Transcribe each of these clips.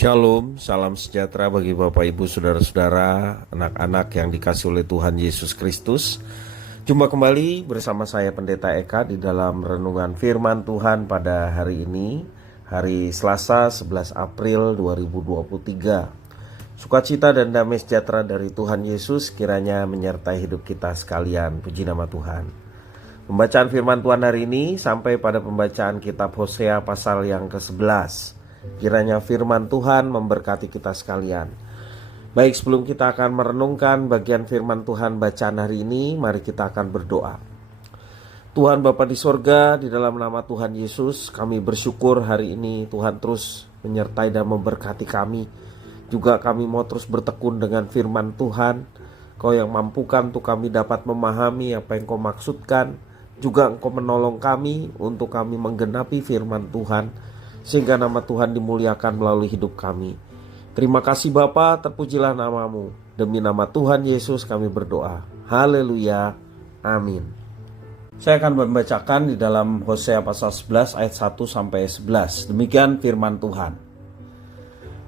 Shalom, salam sejahtera bagi Bapak Ibu Saudara-saudara, anak-anak yang dikasihi oleh Tuhan Yesus Kristus. Jumpa kembali bersama saya Pendeta Eka di dalam renungan firman Tuhan pada hari ini, hari Selasa 11 April 2023. Sukacita dan damai sejahtera dari Tuhan Yesus kiranya menyertai hidup kita sekalian. Puji nama Tuhan. Pembacaan firman Tuhan hari ini sampai pada pembacaan kitab Hosea pasal yang ke-11. Kiranya firman Tuhan memberkati kita sekalian. Baik, sebelum kita akan merenungkan bagian firman Tuhan bacaan hari ini, mari kita akan berdoa. Tuhan Bapa di sorga, di dalam nama Tuhan Yesus, kami bersyukur hari ini Tuhan terus menyertai dan memberkati kami. Juga kami mau terus bertekun dengan firman Tuhan. Kau yang mampukan untuk kami dapat memahami apa yang Kau maksudkan. Juga Engkau menolong kami untuk kami menggenapi firman Tuhan, sehingga nama Tuhan dimuliakan melalui hidup kami. Terima kasih Bapa, terpujilah namamu. Demi nama Tuhan Yesus kami berdoa. Haleluya, amin. Saya akan membacakan di dalam Hosea pasal 11 ayat 1-11. Demikian firman Tuhan.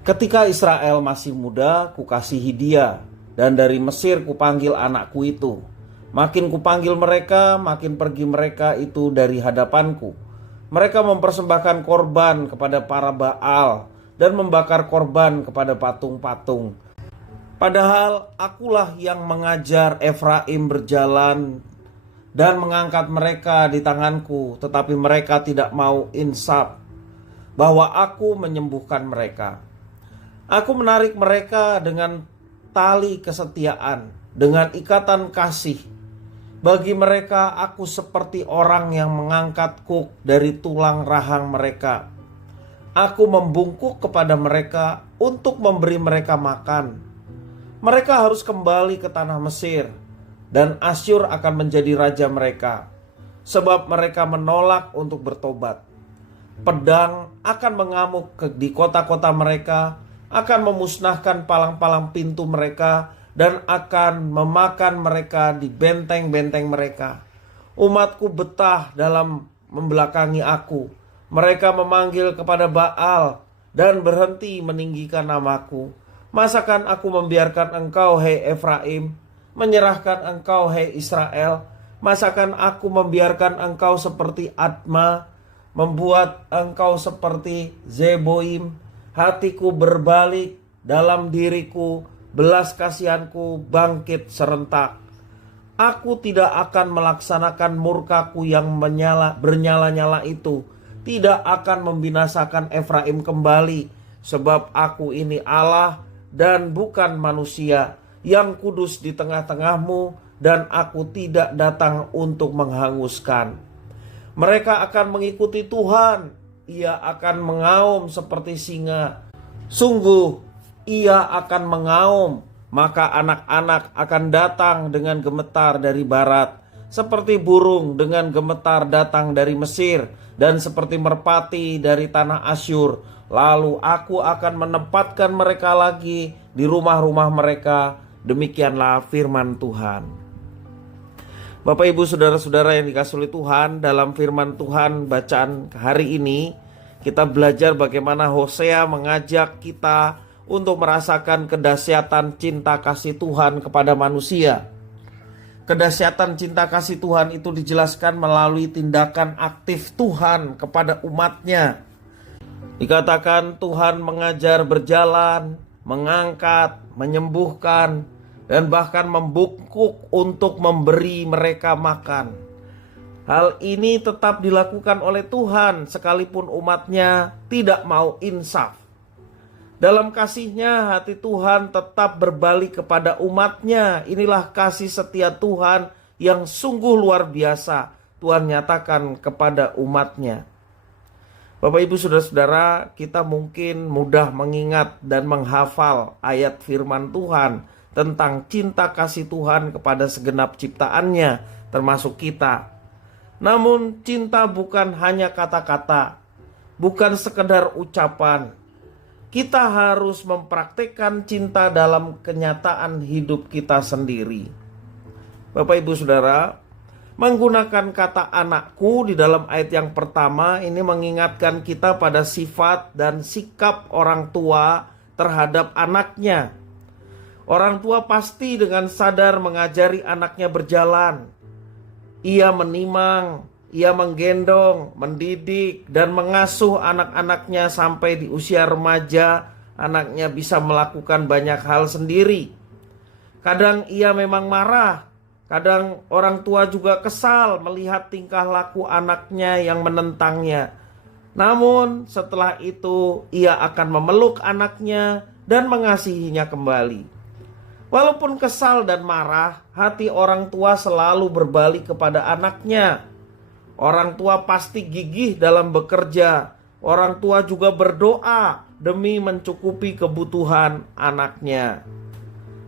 Ketika Israel masih muda, kukasihi dia, dan dari Mesir kupanggil anakku itu. Makin kupanggil mereka, makin pergi mereka itu dari hadapanku. Mereka mempersembahkan korban kepada para Baal dan membakar korban kepada patung-patung. Padahal akulah yang mengajar Efraim berjalan dan mengangkat mereka di tanganku, tetapi mereka tidak mau insaf bahwa aku menyembuhkan mereka. Aku menarik mereka dengan tali kesetiaan, dengan ikatan kasih. Bagi mereka aku seperti orang yang mengangkat kuk dari tulang rahang mereka. Aku membungkuk kepada mereka untuk memberi mereka makan. Mereka harus kembali ke tanah Mesir, dan Asyur akan menjadi raja mereka, sebab mereka menolak untuk bertobat. Pedang akan mengamuk di kota-kota mereka, akan memusnahkan palang-palang pintu mereka, dan akan memakan mereka di benteng-benteng mereka. Umatku betah dalam membelakangi aku. Mereka memanggil kepada Baal dan berhenti meninggikan namaku. Masakan aku membiarkan engkau, hei Efraim, menyerahkan engkau, hei Israel? Masakan aku membiarkan engkau seperti Adma, membuat engkau seperti Zeboim? Hatiku berbalik dalam diriku, belas kasihanku bangkit serentak. Aku tidak akan melaksanakan murkaku yang bernyala-nyala itu. Tidak akan membinasakan Efraim kembali. Sebab aku ini Allah dan bukan manusia, yang kudus di tengah-tengahmu, dan aku tidak datang untuk menghanguskan. Mereka akan mengikuti Tuhan. Ia akan mengaum seperti singa. Sungguh ia akan mengaum, maka anak-anak akan datang dengan gemetar dari barat, seperti burung dengan gemetar datang dari Mesir, dan seperti merpati dari tanah Asyur. Lalu aku akan menempatkan mereka lagi di rumah-rumah mereka. Demikianlah firman Tuhan. Bapak Ibu Saudara-saudara yang dikasihi oleh Tuhan, dalam firman Tuhan bacaan hari ini kita belajar bagaimana Hosea mengajak kita untuk merasakan kedahsyatan cinta kasih Tuhan kepada manusia. Kedahsyatan cinta kasih Tuhan itu dijelaskan melalui tindakan aktif Tuhan kepada umatnya. Dikatakan Tuhan mengajar berjalan, mengangkat, menyembuhkan, dan bahkan membungkuk untuk memberi mereka makan. Hal ini tetap dilakukan oleh Tuhan sekalipun umatnya tidak mau insaf. Dalam kasihnya hati Tuhan tetap berbalik kepada umatnya. Inilah kasih setia Tuhan yang sungguh luar biasa Tuhan nyatakan kepada umatnya. Bapak Ibu Saudara-saudara, kita mungkin mudah mengingat dan menghafal ayat firman Tuhan tentang cinta kasih Tuhan kepada segenap ciptaannya, termasuk kita. Namun cinta bukan hanya kata-kata, bukan sekedar ucapan. Kita harus mempraktikkan cinta dalam kenyataan hidup kita sendiri. Bapak Ibu Saudara, Menggunakan kata anakku di dalam ayat yang pertama ini mengingatkan kita pada sifat dan sikap orang tua terhadap anaknya. Orang tua pasti dengan sadar mengajari anaknya berjalan. Ia menimang, ia menggendong, mendidik, dan mengasuh anak-anaknya sampai di usia remaja. Anaknya bisa melakukan banyak hal sendiri. Kadang ia memang marah, kadang orang tua juga kesal melihat tingkah laku anaknya yang menentangnya. Namun setelah itu ia akan memeluk anaknya dan mengasihinya kembali. Walaupun kesal dan marah, hati orang tua selalu berbalik kepada anaknya. Orang tua pasti gigih dalam bekerja. Orang tua juga berdoa demi mencukupi kebutuhan anaknya.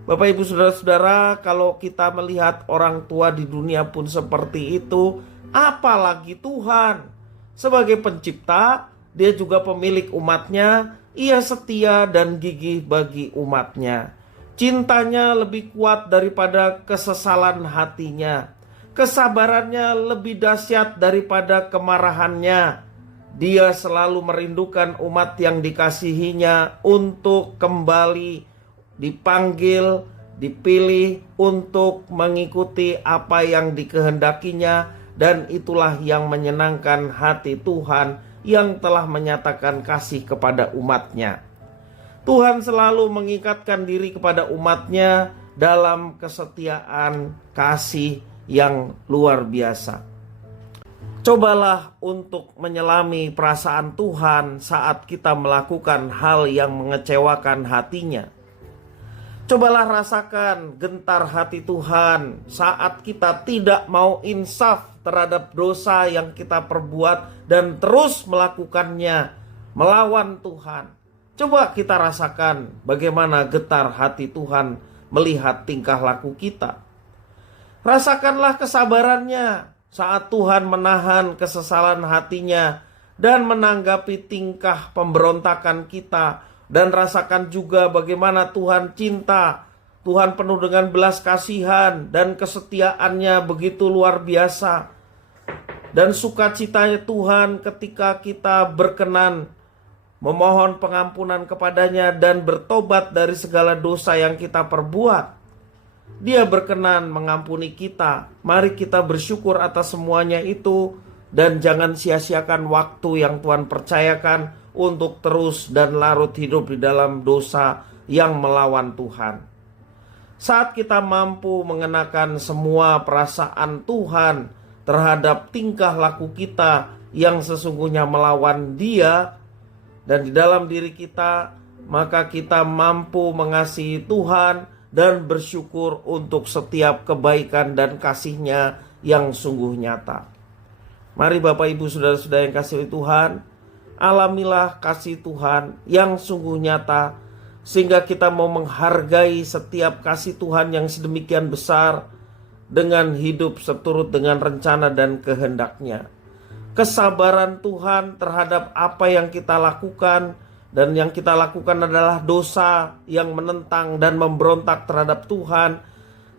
Bapak ibu saudara-saudara, kalau kita melihat orang tua di dunia pun seperti itu, apalagi Tuhan. Sebagai pencipta, dia juga pemilik umatnya, ia setia dan gigih bagi umatnya. Cintanya lebih kuat daripada kesesalan hatinya. Kesabarannya lebih dahsyat daripada kemarahannya. Dia selalu merindukan umat yang dikasihinya untuk kembali dipanggil, dipilih untuk mengikuti apa yang dikehendakinya, dan itulah yang menyenangkan hati Tuhan yang telah menyatakan kasih kepada umatnya. Tuhan selalu mengikatkan diri kepada umatnya dalam kesetiaan kasih yang luar biasa. Cobalah untuk menyelami perasaan Tuhan saat kita melakukan hal yang mengecewakan hatinya. Cobalah rasakan gentar hati Tuhan saat kita tidak mau insaf terhadap dosa yang kita perbuat dan terus melakukannya, melawan Tuhan. Coba kita rasakan bagaimana getar hati Tuhan melihat tingkah laku kita. Rasakanlah kesabarannya saat Tuhan menahan kesesalan hatinya dan menanggapi tingkah pemberontakan kita. Dan rasakan juga bagaimana Tuhan cinta, Tuhan penuh dengan belas kasihan dan kesetiaannya begitu luar biasa. Dan sukacitanya Tuhan ketika kita berkenan memohon pengampunan kepadanya dan bertobat dari segala dosa yang kita perbuat. Dia berkenan mengampuni kita. Mari kita bersyukur atas semuanya itu dan jangan sia-siakan waktu yang Tuhan percayakan untuk terus dan larut hidup di dalam dosa yang melawan Tuhan. Saat kita mampu mengenakan semua perasaan Tuhan terhadap tingkah laku kita yang sesungguhnya melawan Dia dan di dalam diri kita, maka kita mampu mengasihi Tuhan dan bersyukur untuk setiap kebaikan dan kasih-Nya yang sungguh nyata. Mari Bapak Ibu saudara-saudara yang kasih Tuhan, alamilah kasih Tuhan yang sungguh nyata, sehingga kita mau menghargai setiap kasih Tuhan yang sedemikian besar dengan hidup seturut dengan rencana dan kehendak-Nya. Kesabaran Tuhan terhadap apa yang kita lakukan, dan yang kita lakukan adalah dosa yang menentang dan memberontak terhadap Tuhan.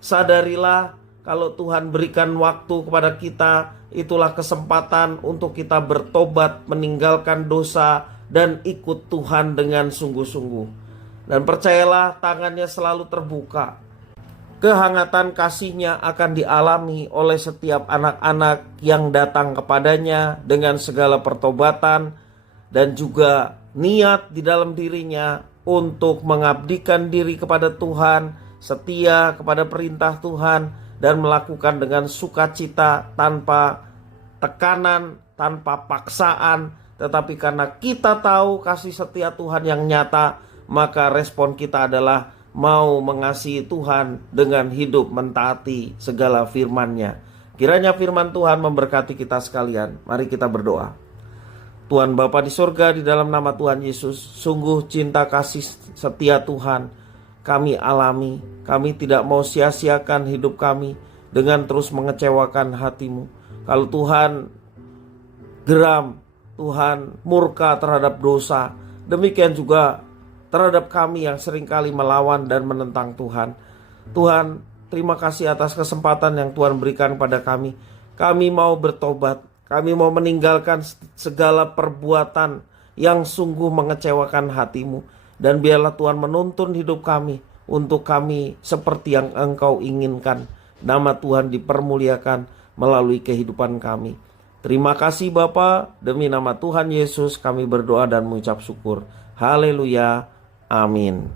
Sadarilah kalau Tuhan berikan waktu kepada kita, itulah kesempatan untuk kita bertobat, meninggalkan dosa, dan ikut Tuhan dengan sungguh-sungguh. Dan percayalah, tangannya selalu terbuka. Kehangatan kasih-Nya akan dialami oleh setiap anak-anak yang datang kepadanya dengan segala pertobatan dan juga niat di dalam dirinya untuk mengabdikan diri kepada Tuhan, setia kepada perintah Tuhan, dan melakukan dengan sukacita tanpa tekanan, tanpa paksaan. Tetapi karena kita tahu kasih setia Tuhan yang nyata, maka respon kita adalah mau mengasihi Tuhan dengan hidup mentaati segala firman-Nya. Kiranya firman Tuhan memberkati kita sekalian. Mari kita berdoa. Tuhan Bapa di surga, di dalam nama Tuhan Yesus, sungguh cinta kasih setia Tuhan kami alami. Kami tidak mau sia-siakan hidup kami dengan terus mengecewakan hati-Mu. Kalau Tuhan geram, Tuhan murka terhadap dosa, demikian juga terhadap kami yang seringkali melawan dan menentang Tuhan. Tuhan, terima kasih atas kesempatan yang Tuhan berikan pada kami. Kami mau bertobat. Kami mau meninggalkan segala perbuatan yang sungguh mengecewakan hati-Mu. Dan biarlah Tuhan menuntun hidup kami untuk kami seperti yang Engkau inginkan. Nama Tuhan dipermuliakan melalui kehidupan kami. Terima kasih Bapa, demi nama Tuhan Yesus kami berdoa dan mengucap syukur. Haleluya. Amin.